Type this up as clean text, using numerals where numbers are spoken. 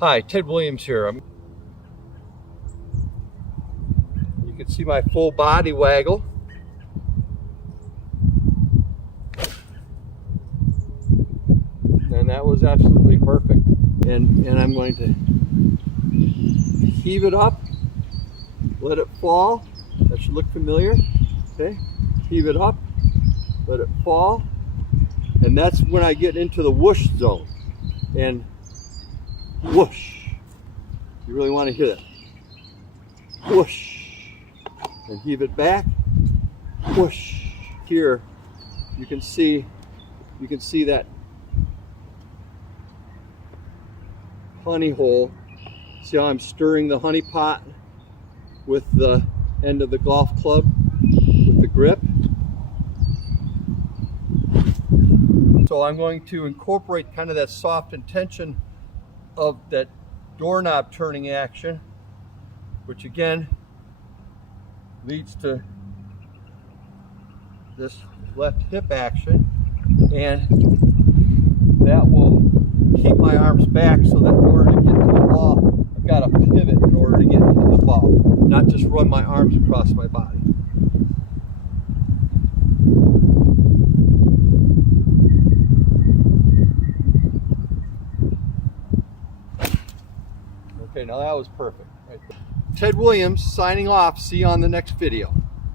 Hi, Ted Williams here. You can see my full body waggle. And that was absolutely perfect. And I'm going to heave it up, let it fall. That should look familiar. Okay, heave it up, let it fall. And that's when I get into the whoosh zone. And whoosh. You really want to hear that. Whoosh. And heave it back. Whoosh. Here you can see that honey hole. See how I'm stirring the honey pot with the end of the golf club with the grip. So I'm going to incorporate kind of that soft intention of that doorknob turning action, which again leads to this left hip action, and that will keep my arms back so that in order to get to the ball, I've got to pivot in order to get into the ball, not just run my arms across my body. Okay, now that was perfect. Right there. Ted Williams signing off. See you on the next video.